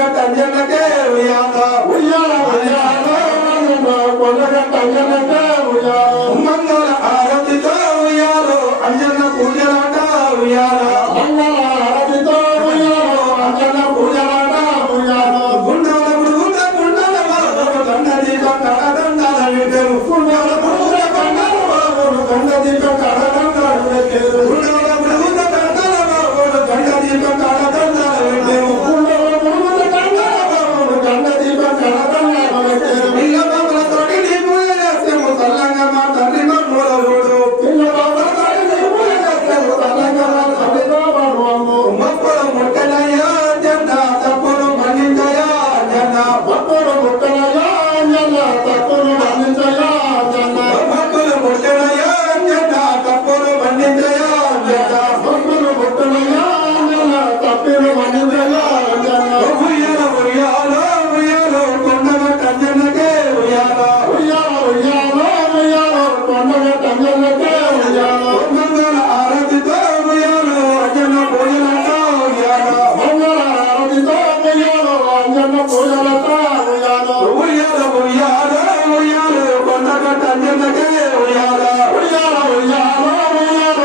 కొండగ తంజనకే ఉయ్యాల ఉయ్యాల ఉయ్యాల కొండగ తంజనకే ఉయ్యాల మంగళ ఆరతితో ఉయ్యాలు అంజన పూజలాట ఉయ్యాల మంగళ భక్తులు పుట్టనయా జన్న తప్పులు బంధించయా జన్న భక్తులు పుట్టనయా జన్న తప్పులు బంధించయా జన్న భక్తులు పుట్టనయా జన్న తప్పులు బంధించయా జన్న ఉయ్యాల ఉయ్యాల ఉయ్యాల కొండల కంజనకే ఉయ్యాల ఉయ్యాల ఉయ్యాల ఉయ్యాల కొండల కంజనకే ఉయ్యాల మంగళ ఆరతితో ఉయ్యాల అజన భోజనతో ఉయ్యాల మంగళ ఆరతితో ఉయ్యాల అంజన భోజన అందరికంటే అందరికంటే ఉయ్యాల ఉయ్యాల ఉయ్యాల ఉయ్యాల